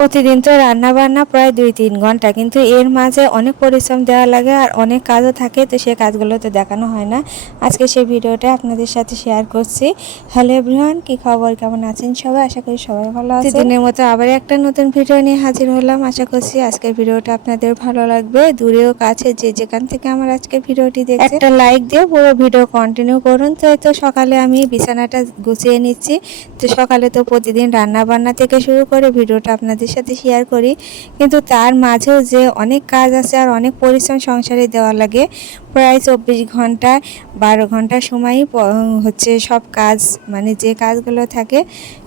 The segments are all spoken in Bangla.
প্রতিদিন তো রান্না বান্না প্রায় দুই তিন ঘণ্টা কিন্তু এর মাঝে অনেক পরিশ্রম দেওয়া লাগে আর অনেক কাজও থাকে তো সেই কাজগুলো তো দেখানো হয় না। আজকে সেই ভিডিওটা আপনাদের সাথে শেয়ার করছি। হ্যালো এভরিওয়ান কি খবর? কেমন আছেন সবাই? আশা করি সবাই ভালো আছে দিনের মতো আবার একটা নতুন ভিডিও নিয়ে হাজির হলাম। আশা করছি আজকের ভিডিওটা আপনাদের ভালো লাগবে। দূরেও কাছে যে যেখান থেকে আমার আজকে ভিডিওটি দেখে একটা লাইক দিয়ে পুরো ভিডিও কন্টিনিউ করুন। তো তো সকালে আমি বিছানাটা গুছিয়ে নিচ্ছি। তো সকালে তো প্রতিদিন রান্না বান্না থেকে শুরু করে ভিডিওটা আপনাদের সাথে শেয়ার করি। কিন্তু তার মাঝেও যে অনেক কাজ আছে আর অনেক পরিশ্রম সংসারে দেওয়া লাগে, প্রায় চব্বিশ ঘণ্টা, বারো ঘণ্টা সময়ই হচ্ছে সব কাজ মানে যে কাজগুলো থাকে,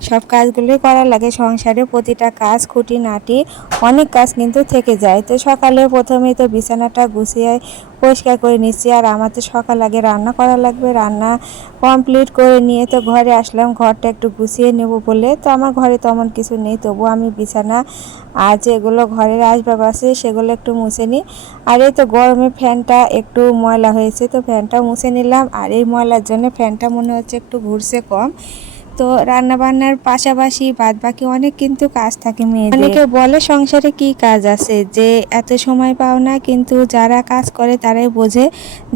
সব কাজগুলোই করা লাগে। সংসারে প্রতিটা কাজ খুঁটিনাটি অনেক কাজ কিন্তু থেকে যায়। তো সকালে প্রথমে তো বিছানাটা গুছিয়ে পরিষ্কার করে নিচ্ছি আর আমার তো সকাল আগে রান্না করা লাগবে। রান্না কমপ্লিট করে নিয়ে তো ঘরে আসলাম। ঘরটা একটু গুছিয়ে নেব বলে। তো আমার ঘরে তেমন কিছু নেই তবু আমি বিছানা আর যেগুলো ঘরের আসবাব আছে, সেগুলো একটু মুছে নিই। আর এই তো গরমে ফ্যানটা একটু ময়লা হয়েছে, তো ফ্যানটা মুছে নিলাম। আর এই ময়লার জন্য ফ্যানটা মনে হচ্ছে একটু ঘুরছে কম। তো রান্না বান্নার পাশাপাশি বাদ বাকি অনেক কিন্তু কাজ থাকে মেয়েদের। অনেকে বলে সংসারে কি কাজ আছে? যে এত সময় পাও না কিন্তু যারা কাজ করে তারাই বোঝে।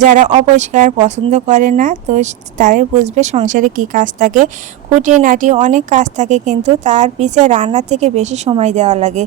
যারা অপরিষ্কার পছন্দ করে না তো তারাই বুঝবে সংসারে কি কাজ থাকে। খুঁটিনাটি অনেক কাজ থাকে কিন্তু তার পিছে রান্নার থেকে বেশি সময় দেওয়া লাগে।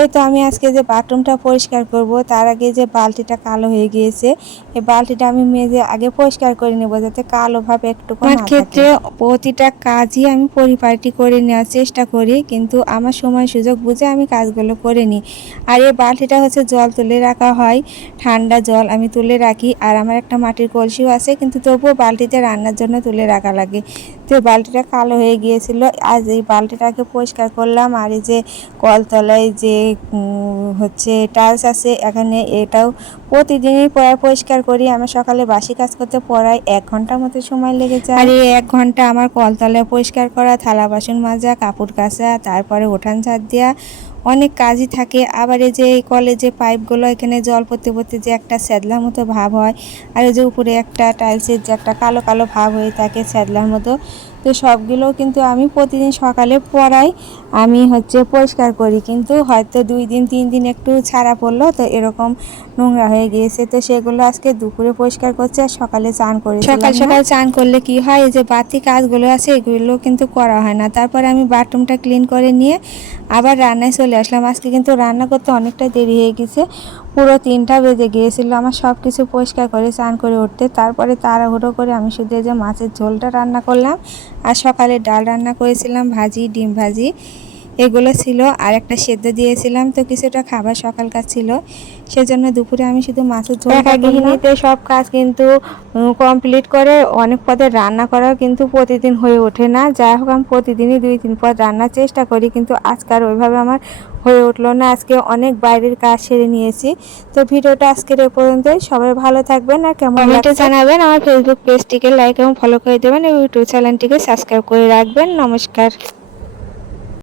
এই তো আমি আজকে যে বাথরুমটা পরিষ্কার করব তার আগে যে বালতিটা কালো হয়ে গিয়েছে এই বালতিটা আমি মেজে আগে পরিষ্কার করে নেব যাতে কালো ভাব একটু ক্ষেত্রে প্রতিটা কাজই আমি পরিপাটি করে নেওয়ার চেষ্টা করি, কিন্তু আমার সময় সুযোগ বুঝে আমি কাজগুলো করে নিই। আর এই বালতিটা হচ্ছে জল তুলে রাখা হয়, ঠান্ডা জল আমি তুলে রাখি, আর আমার একটা মাটির কলসিও আছে, কিন্তু তবুও বালতিতে রান্নার জন্য তুলে রাখা লাগে। তো বালতিটা কালো হয়ে গিয়েছিল, আজ এই বালতিটাকে পরিষ্কার করলাম, আর এই যে কলতলায় যে হচ্ছে টাইলস আছে, এখানে এটাও প্রতিদিনই পড়া পরিষ্কার করি। আমার সকালে বাসি কাজ করতে পড়ায় এক ঘণ্টার মতো সময় লেগে যায়। আর এই এক ঘণ্টা আমার কলতলায় পরিষ্কার করা, থালা বাসন মাজা, কাপড় কাচা, তারপরে উঠান ছাদ দেওয়া অনেক কাজই থাকে। আবার এই যে এই কলে যে পাইপগুলো এখানে জল পড়তে পড়তে যে একটা স্যাদলার মতো ভাব হয়, আর এই যে উপরে একটা টাইলসের যে একটা কালো কালো ভাব হয়ে থাকে স্যাদলার মতো, তো সবগুলো কিন্তু আমি প্রতিদিন সকালে পড়াই। আমি হচ্ছে পরিষ্কার করি। কিন্তু হয়তো দুই দিন, তিন দিন একটু ছাড়া পড়ল, তো এরকম নোংরা হয়ে গিয়েছে। তো সেগুলো আজকে দুপুরে পরিষ্কার করছে আর সকালে চান করে সকাল সকাল চান করলে কি হয়? এই যে বাতি কাজগুলো আছে, এগুলো কিন্তু করা হয় না। তারপরে আমি বাথরুমটা ক্লিন করে নিয়ে আবার রান্নায় চলে আসলাম। আজকে কিন্তু রান্না করতে অনেকটা দেরি হয়ে গেছে। পুরো তিনটা বেজে গিয়েছিল। আমার সব কিছু পরিষ্কার করে, চান করে উঠতে। তারপরে তাড়াহুড়ো করে আমি শুধু যে মাছের ঝোলটা রান্না করলাম। আর সকালে ডাল রান্না করেছিলাম, ভাজি, ডিম ভাজি। এগুলো ছিল। আর একটা সেদ্ধ দিয়েছিলাম। তো কিছুটা খাবার সকালকার ছিল। সেজন্য দুপুরে আমি শুধু মাছের ঝোল গৃহিণীতে সব কাজ কিন্তু কমপ্লিট করে অনেক পদের রান্না করাও কিন্তু প্রতিদিন হয়ে ওঠে না। যাই হোক আমি প্রতিদিনই দুই তিন পদ রান্নার চেষ্টা করি কিন্তু আজকাল ওইভাবে আমার হয়ে উঠল না। আজকে অনেক বাইরের কাজ সেরে নিয়েছি। তো ভিডিওটা আজকের এ পর্যন্তই। সবাই ভালো থাকবেন আর কেমন লাগছে? জানাবেন। আমার ফেসবুক পেজটিকে লাইক এবং ফলো করে দেবেন এবং ইউটিউব চ্যানেলটিকে সাবস্ক্রাইব করে রাখবেন। নমস্কার।